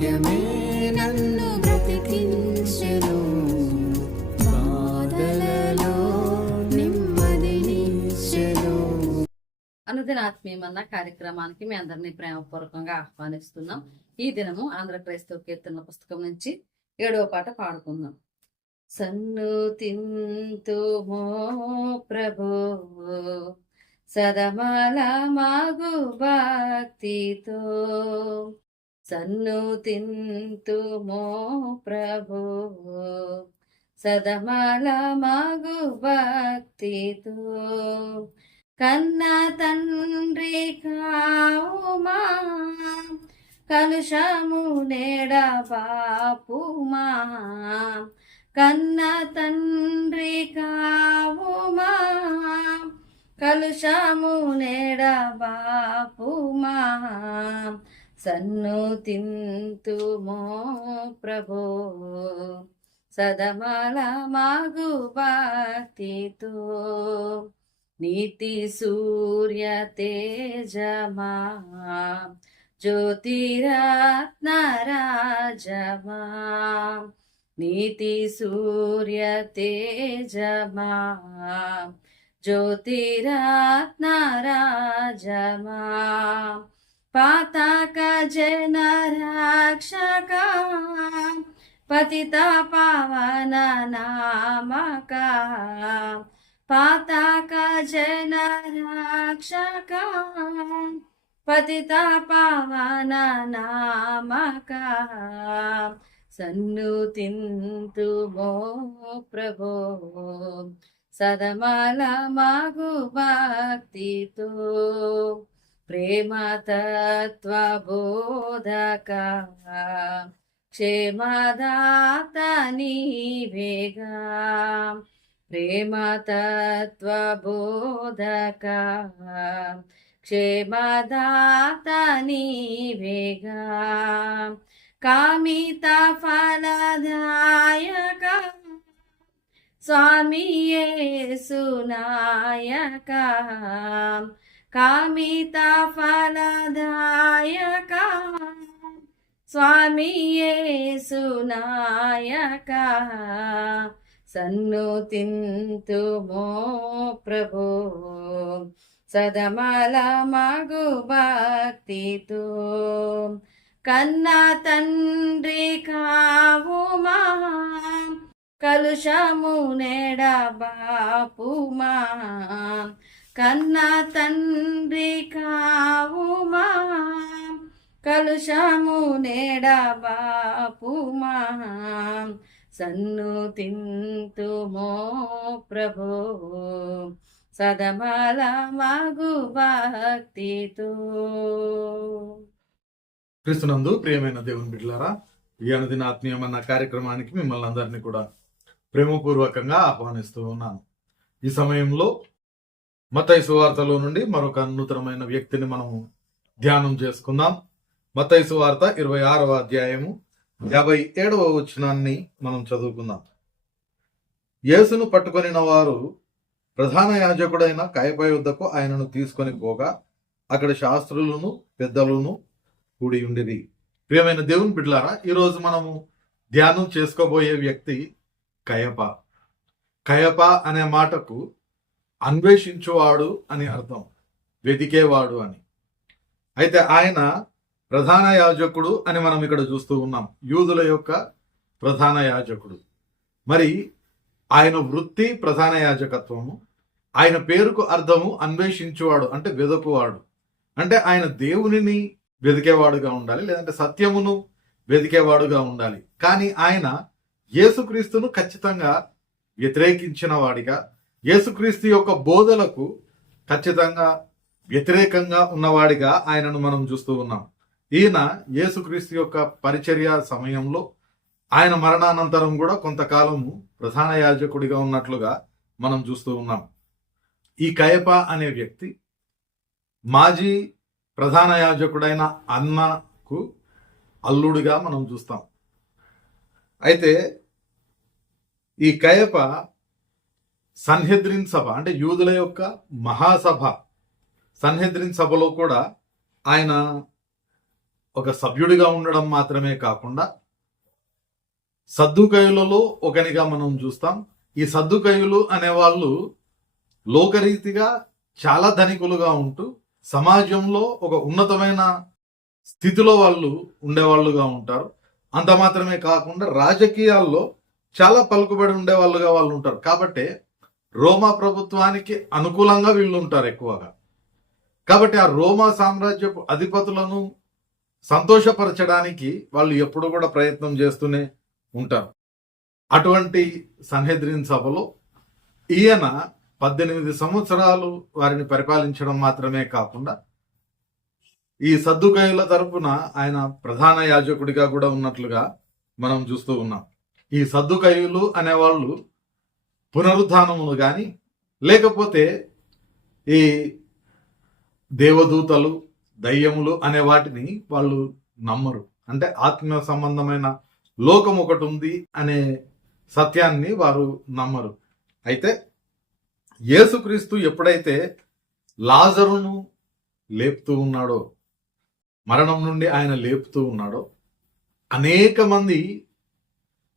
వాక్యమే నన్ను బ్రతికించెను, బాధలలో నెమ్మదినిచ్చెను. అనుదిన ఆత్మీయమన్న కార్యక్రమానికి మీ అందరినీ ప్రేమపూర్వకంగా ఆహ్వానిస్తున్నాం. ఈ దినము ఆంధ్ర క్రైస్తవ కీర్తన పుస్తకం నుంచి 7వ పాట పాడుకుందాం. సన్నుతింతుమో ప్రభో సదమల మాగు భక్తితో, సన్నుతింతుమో ప్రభో సదమల మాగు భక్తితో, కన్న తండ్రి కావుమా కలుషము నెడబాపుమా, కన్న తండ్రి కావుమా కలుషము నెడబాపుమా, సన్నుతింతుమో ప్రభో సదమల మాగు భక్తితో, నీతి సూర్య తేజమా జ్యోతిరత్న రాజమా, నీతి సూర్య తేజమా జ్యోతిరత్న రాజమా, పాతాక జన రక్షక పతిత పావన నామక, పాతాక జన రక్షక పతిత పావన నామక, సన్నుతింతుమో ప్రభో సదమల మాగు భక్తితో, ప్రేమ తత్వ బోధక క్షేమదాత నీవేగా, ప్రేమ తత్వ బోధక క్షేమదాత నీవేగా, కామిత ఫలదాయక స్వామి యేసు నాయక, కామిత ఫలదాయక స్వామి యేసు నాయక, సన్నుతింతుమో ప్రభో సదమల మగు భక్తితో, కన్న తండ్రి కావుమా కలుషము నెడబాపుమా, కన్న తండ్రి కావుమా కలుషము నెడబాపుమా, సన్నుతింతుమో ప్రభో సదమల మగు భక్తితో. క్రీస్తునందు ప్రియమైన దేవుని బిడ్డలారా, ఈ అనుదిన ఆత్మీయమన్న కార్యక్రమానికి మిమ్మల్ని అందరినీ కూడా ప్రేమపూర్వకంగా ఆహ్వానిస్తూ ఉన్నాను. ఈ సమయంలో మత్తయి సువార్తలో నుండి మరొక నూతనమైన వ్యక్తిని మనము ధ్యానం చేసుకుందాం. మత్తయి సువార్త 26వ అధ్యాయము 57వ వచనాన్ని మనం చదువుకుందాం. యేసును పట్టుకొనిన వారు ప్రధాన యాజకుడైన కయప యొద్దకు ఆయనను తీసుకొని పోగా అక్కడ శాస్త్రులను పెద్దలను కూడి ఉండిరి. ప్రియమైన దేవుని బిడ్డలారా, ఈరోజు మనము ధ్యానం చేసుకోబోయే వ్యక్తి కయప. కయప అనే మాటకు అన్వేషించువాడు అని అర్థం, వెతికేవాడు అని. అయితే ఆయన ప్రధాన యాజకుడు అని మనం ఇక్కడ చూస్తూ ఉన్నాం, యూదుల యొక్క ప్రధాన యాజకుడు. మరి ఆయన వృత్తి ప్రధాన యాజకత్వము, ఆయన పేరుకు అర్థము అన్వేషించువాడు అంటే వెదకువాడు. అంటే ఆయన దేవునిని వెతికేవాడుగా ఉండాలి, లేదంటే సత్యమును వెతికేవాడుగా ఉండాలి. కానీ ఆయన యేసుక్రీస్తును ఖచ్చితంగా వ్యతిరేకించిన వాడిగా, యేసుక్రీస్తు యొక్క బోధలకు ఖచ్చితంగా వ్యతిరేకంగా ఉన్నవాడిగా ఆయనను మనం చూస్తూ ఉన్నాం. ఈయన యేసుక్రీస్తు యొక్క పరిచర్య సమయంలో ఆయన మరణానంతరం కూడా కొంతకాలము ప్రధాన యాజకుడిగా ఉన్నట్లుగా మనం చూస్తూ ఉన్నాం. ఈ కయప అనే వ్యక్తి మాజీ ప్రధాన యాజకుడైన అన్నకు అల్లుడిగా మనం చూస్తాం. అయితే ఈ కయప సన్హెద్రిన్ సభ అంటే యూదుల యొక్క మహాసభ, సన్హెద్రిన్ సభలో కూడా ఆయన ఒక సభ్యుడిగా ఉండడం మాత్రమే కాకుండా సద్దుకయులలో ఒకనిగా మనం చూస్తాం. ఈ సద్దుకయులు అనేవాళ్ళు లోకరీతిగా చాలా ధనికులుగా ఉంటూ సమాజంలో ఒక ఉన్నతమైన స్థితిలో వాళ్ళు ఉండేవాళ్ళుగా ఉంటారు. అంత మాత్రమే కాకుండా రాజకీయాల్లో చాలా పలుకుబడి ఉండేవాళ్ళుగా వాళ్ళు ఉంటారు. కాబట్టి రోమా ప్రభుత్వానికి అనుకూలంగా వీళ్ళు ఉంటారు ఎక్కువగా. కాబట్టి ఆ రోమా సామ్రాజ్యపు అధిపతులను సంతోషపరచడానికి వాళ్ళు ఎప్పుడు కూడా ప్రయత్నం చేస్తూనే ఉంటారు. అటువంటి సన్హెద్రిన్ సభలో ఈయన 18 సంవత్సరాలు వారిని పరిపాలించడం మాత్రమే కాకుండా ఈ సద్దుకయుల తరపున ఆయన ప్రధాన యాజకుడిగా కూడా ఉన్నట్లుగా మనం చూస్తూ ఉన్నాం. ఈ సద్దుకయులు అనేవాళ్ళు పునరుద్ధానమును గాని లేకపోతే ఈ దేవదూతలు దయ్యములు అనే వాటిని వాళ్ళు నమ్మరు. అంటే ఆత్మ సంబంధమైన లోకం ఒకటి ఉంది అనే సత్యాన్ని వారు నమ్మరు. అయితే యేసుక్రీస్తు ఎప్పుడైతే లాజరును లేపుతూ ఉన్నాడో, మరణం నుండి ఆయన లేపుతూ ఉన్నాడో, అనేక మంది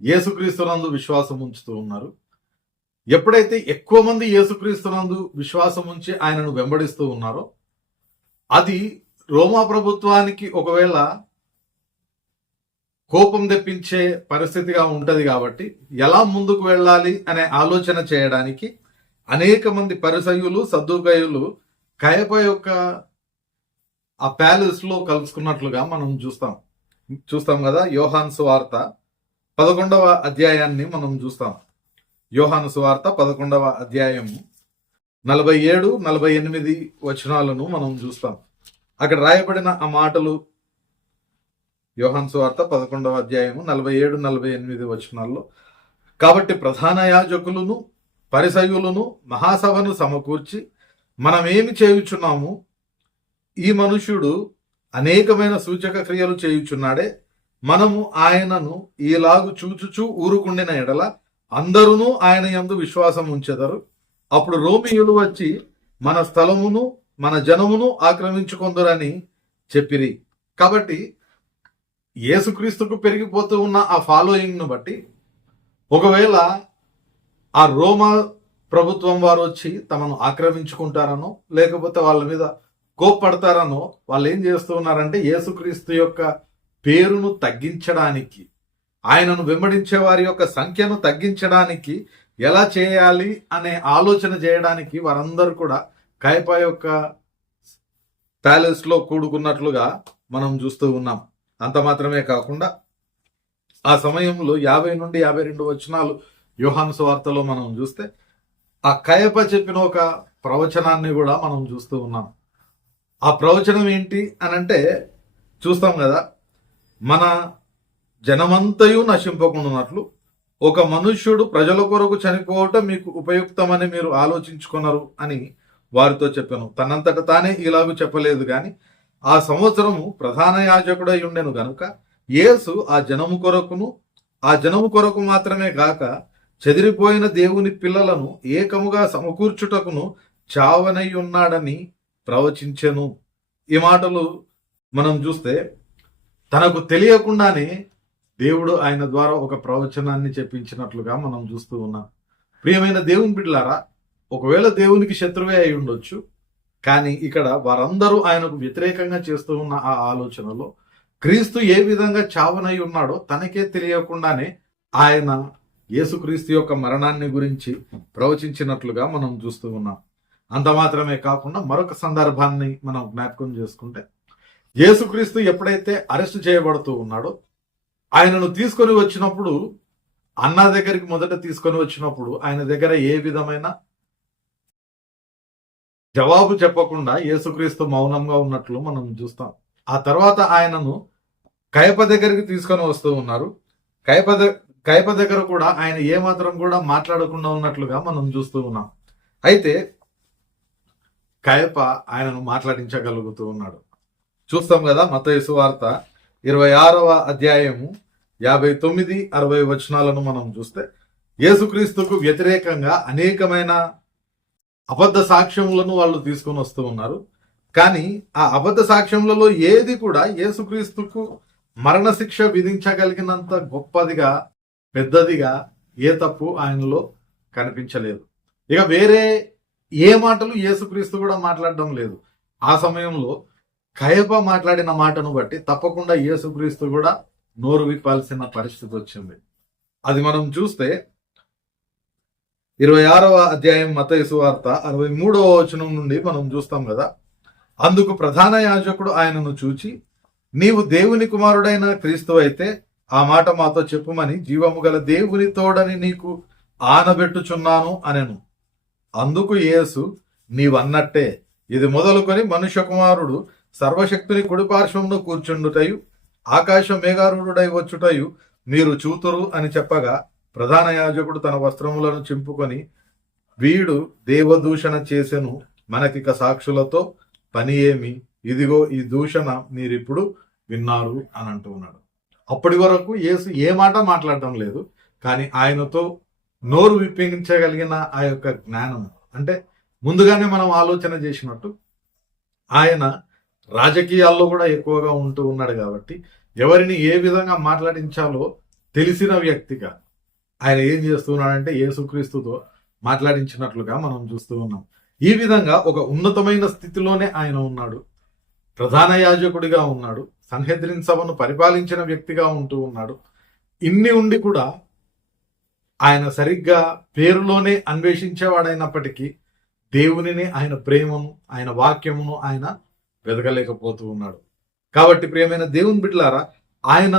యేసుక్రీస్తునందు విశ్వాసం ఉంచుతూ ఉన్నారు. ఎప్పుడైతే ఎక్కువ మంది యేసుక్రీస్తునందు విశ్వాసం ఉంచి ఆయనను వెంబడిస్తూ ఉన్నారో అది రోమా ప్రభుత్వానికి ఒకవేళ కోపం తెప్పించే పరిస్థితిగా ఉంటది. కాబట్టి ఎలా ముందుకు వెళ్ళాలి అనే ఆలోచన చేయడానికి అనేక మంది పరిసయ్యులు సద్దుకయులు కయప యొక్క ఆ ప్యాలెస్ లో కలుసుకున్నట్లుగా మనం చూస్తాం కదా. యోహాను సువార్త 11వ అధ్యాయాన్ని మనం చూస్తాం. యోహాను సువార్త 11వ అధ్యాయము 47-48 వచనాలను మనం చూస్తాం. అక్కడ రాయబడిన ఆ మాటలు యోహాను సువార్త 11వ అధ్యాయము 47-48 వచనాల్లో, కాబట్టి ప్రధాన యాజకులను పరిసయ్యులను మహాసభను సమకూర్చి మనమేమి చేయుచున్నాము, ఈ మనుష్యుడు అనేకమైన సూచక క్రియలు చేయుచున్నాడే, మనము ఆయనను ఈలాగు చూచుచూ ఊరుకుండిన ఎడల అందరూ ఆయన యందు విశ్వాసం ఉంచెదరు. అప్పుడు రోమియులు వచ్చి మన స్థలమును మన జనమును ఆక్రమించుకొందురని చెప్పిరి. కాబట్టి యేసుక్రీస్తుకు పెరిగిపోతూ ఉన్న ఆ ఫాలోయింగ్ ను బట్టి ఒకవేళ ఆ రోమా ప్రభుత్వం వారు వచ్చి తమను ఆక్రమించుకుంటారనో లేకపోతే వాళ్ళ మీద కోప్పడతారనో వాళ్ళు ఏం చేస్తూ ఉన్నారంటే యేసుక్రీస్తు యొక్క పేరును తగ్గించడానికి, ఆయనను వెంబడించే వారి యొక్క సంఖ్యను తగ్గించడానికి ఎలా చేయాలి అనే ఆలోచన చేయడానికి వారందరూ కూడా కయప యొక్క ప్యాలెస్ లో కూడుకున్నట్లుగా మనం చూస్తూ ఉన్నాం. అంత మాత్రమే కాకుండా ఆ సమయంలో 50-52 వచనాలు యోహాను సువార్తలో మనం చూస్తే ఆ కయప చెప్పిన ఒక ప్రవచనాన్ని కూడా మనం చూస్తూ ఉన్నాం. ఆ ప్రవచనం ఏంటి అనంటే చూస్తాం కదా, మన జనమంతయు నశింపకుండానట్లు ఒక మనుష్యుడు ప్రజల కొరకు చనిపోవటం మీకు ఉపయుక్తమని మీరు ఆలోచించుకున్నారు అని వారితో చెప్పాను. తనంతట తానే ఇలాగూ చెప్పలేదు గాని ఆ సంవత్సరము ప్రధాన యాజకుడై ఉండెను గనుక యేసు ఆ జనము కొరకు మాత్రమే గాక చెదిరిపోయిన దేవుని పిల్లలను ఏకముగా సమకూర్చుటకును చావనై ఉన్నాడని ప్రవచించెను. ఈ మాటలు మనం చూస్తే తనకు తెలియకుండానే దేవుడు ఆయన ద్వారా ఒక ప్రవచనాన్ని చెప్పించినట్లుగా మనం చూస్తూ ఉన్నాం. ప్రియమైన దేవుని బిడ్డలారా, ఒకవేళ దేవునికి శత్రువే అయి ఉండొచ్చు, కానీ ఇక్కడ వారందరూ ఆయనకు వ్యతిరేకంగా చేస్తూ ఉన్న ఆ ఆలోచనలో క్రీస్తు ఏ విధంగా చావనై ఉన్నాడో తనకే తెలియకుండానే ఆయన యేసుక్రీస్తు యొక్క మరణాన్ని గురించి ప్రవచించినట్లుగా మనం చూస్తూ ఉన్నాం. అంత మాత్రమే కాకుండా మరొక సందర్భాన్ని మనం జ్ఞాపకం చేసుకుంటే, యేసుక్రీస్తు ఎప్పుడైతే అరెస్ట్ చేయబడుతూ ఉన్నాడో ఆయనను తీసుకొని వచ్చినప్పుడు, అన్నా దగ్గరికి మొదట తీసుకొని వచ్చినప్పుడు ఆయన దగ్గర ఏ విధమైన జవాబు చెప్పకుండా యేసుక్రీస్తు మౌనంగా ఉన్నట్లు మనం చూస్తాం. ఆ తర్వాత ఆయనను కయప దగ్గరికి తీసుకొని వస్తూ ఉన్నారు. కయప దగ్గర కూడా ఆయన ఏమాత్రం కూడా మాట్లాడకుండా ఉన్నట్లుగా మనం చూస్తూ ఉన్నాం. అయితే కయప ఆయనను మాట్లాడించగలుగుతూ ఉన్నాడు. చూస్తాం కదా, మత్తయి సువార్త 26వ అధ్యాయము 59-60 వచనాలను మనం చూస్తే యేసుక్రీస్తుకు వ్యతిరేకంగా అనేకమైన అబద్ధ సాక్ష్యములను వాళ్ళు తీసుకొని వస్తూ ఉన్నారు. కానీ ఆ అబద్ధ సాక్ష్యములలో ఏది కూడా యేసుక్రీస్తుకు మరణశిక్ష విధించగలిగినంత గొప్పదిగా, పెద్దదిగా ఏ తప్పు ఆయనలో కనిపించలేదు. ఇక వేరే ఏ మాటలు యేసుక్రీస్తు కూడా మాట్లాడడం లేదు. ఆ సమయంలో కయప మాట్లాడిన మాటను బట్టి తప్పకుండా యేసుక్రీస్తు కూడా నోరు విప్పాల్సిన పరిస్థితి వచ్చింది. అది మనం చూస్తే 26వ అధ్యాయం మత్తయి సువార్త 63వ వచనం నుండి మనం చూస్తాం కదా. అందుకు ప్రధాన యాజకుడు ఆయనను చూచి, నీవు దేవుని కుమారుడైన క్రీస్తు అయితే ఆ మాట మాతో చెప్పుమని జీవము గల దేవుని తోడని నీకు ఆనబెట్టుచున్నాను అనెను. అందుకు యేసు, నీవన్నట్టే, ఇది మొదలుకొని మనుష్య కుమారుడు సర్వశక్తుని కుడి పార్శ్వంలో కూర్చుండుటయు ఆకాశ మేఘారూఢుడై వచ్చుటయు మీరు చూతురు అని చెప్పగా, ప్రధాన యాజకుడు తన వస్త్రములను చింపుకొని, వీడు దేవదూషణ చేసెను, మనకిక సాక్షులతో పని ఏమి, ఇదిగో ఈ దూషణ మీరిప్పుడు విన్నారు అని అంటూ ఉన్నాడు. అప్పటి వరకు యేసు ఏ మాట మాట్లాడటం లేదు, కానీ ఆయనతో నోరు విప్పించగలిగిన ఆ యొక్క జ్ఞానం, అంటే ముందుగానే మనం ఆలోచన చేసినట్టు ఆయన రాజకీయాల్లో కూడా ఎక్కువగా ఉంటూ ఉన్నాడు కాబట్టి ఎవరిని ఏ విధంగా మాట్లాడించాలో తెలిసిన వ్యక్తిగా ఆయన ఏం చేస్తున్నాడంటే యేసుక్రీస్తుతో మాట్లాడించినట్లుగా మనం చూస్తూ ఉన్నాం. ఈ విధంగా ఒక ఉన్నతమైన స్థితిలోనే ఆయన ఉన్నాడు, ప్రధాన యాజకుడిగా ఉన్నాడు, సన్హెద్రిన్ సభను పరిపాలించిన వ్యక్తిగా ఉంటూ ఉన్నాడు. ఇన్ని ఉండి కూడా ఆయన సరిగ్గా పేరులోనే అన్వేషించేవాడైనప్పటికీ దేవునిని, ఆయన ప్రేమను, ఆయన వాక్యమును ఆయన వెదగలేకపోతూ ఉన్నాడు. కాబట్టి ప్రియమైన దేవుని బిడ్డలారా, ఆయన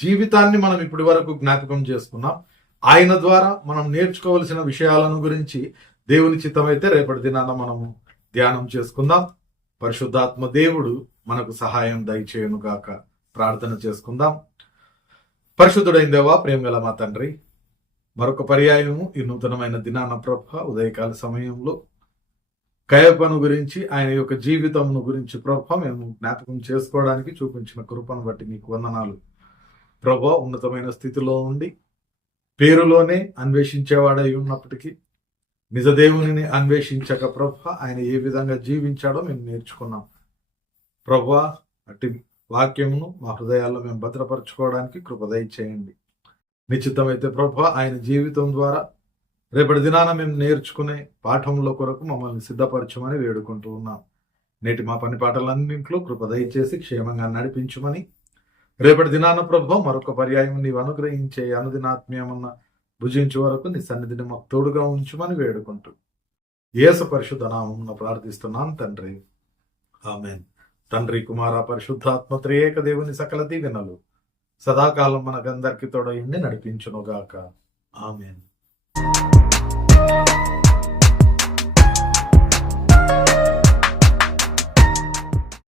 జీవితాన్ని మనం ఇప్పటి వరకు జ్ఞాపకం చేసుకున్నాం. ఆయన ద్వారా మనం నేర్చుకోవలసిన విషయాలను గురించి దేవుని చిత్తమైతే రేపటి దినాన మనము ధ్యానం చేసుకుందాం. పరిశుద్ధాత్మ దేవుడు మనకు సహాయం దయచేయును గాక. ప్రార్థన చేసుకుందాం. పరిశుద్ధుడైన దేవా, ప్రేమగల మా తండ్రి, మరొక పర్యాయము ఈ నూతనమైన దినాన ప్రభ ఉదయకాల సమయంలో కయపను గురించి, ఆయన యొక్క జీవితమును గురించి ప్రభ మేము జ్ఞాపకం చేసుకోవడానికి చూపించిన కృపను బట్టి నీకు వందనాలు ప్రభ. ఉన్నతమైన స్థితిలో ఉండి పేరులోనే అన్వేషించేవాడై ఉన్నప్పటికీ నిజదేవుని అన్వేషించక ప్రభ ఆయన ఏ విధంగా జీవించాడో మేము నేర్చుకున్నాం ప్రభ. అట్టి వాక్యమును మా హృదయాల్లో మేము భద్రపరచుకోవడానికి కృప దయచేయండి. నిశ్చితమైతే ప్రభ ఆయన జీవితం ద్వారా రేపటి దినాన మేము నేర్చుకునే పాఠంలో కొరకు మమ్మల్ని సిద్ధపరచమని వేడుకుంటూ ఉన్నాం. నేటి మా పని పాటలన్నింటిలో కృప దయచేసి క్షేమంగా నడిపించమని, రేపటి దినాన ప్రభ మరొక పర్యాయం నీవు అనుగ్రహించే అనుదినాత్మీయమన్న భుజించే వరకు నీ సన్నిధిని మాకు తోడుగా ఉంచుమని వేడుకుంటూ యేసు పరిశుద్ధ నామమున ప్రార్థిస్తున్నాను తండ్రి, ఆమేన్. తండ్రి, కుమార, పరిశుద్ధాత్మ త్రియేక దేవుని సకల దీవెనలు సదాకాలం మనకందరికి తోడయిండి నడిపించునుగాక. ఆమేన్.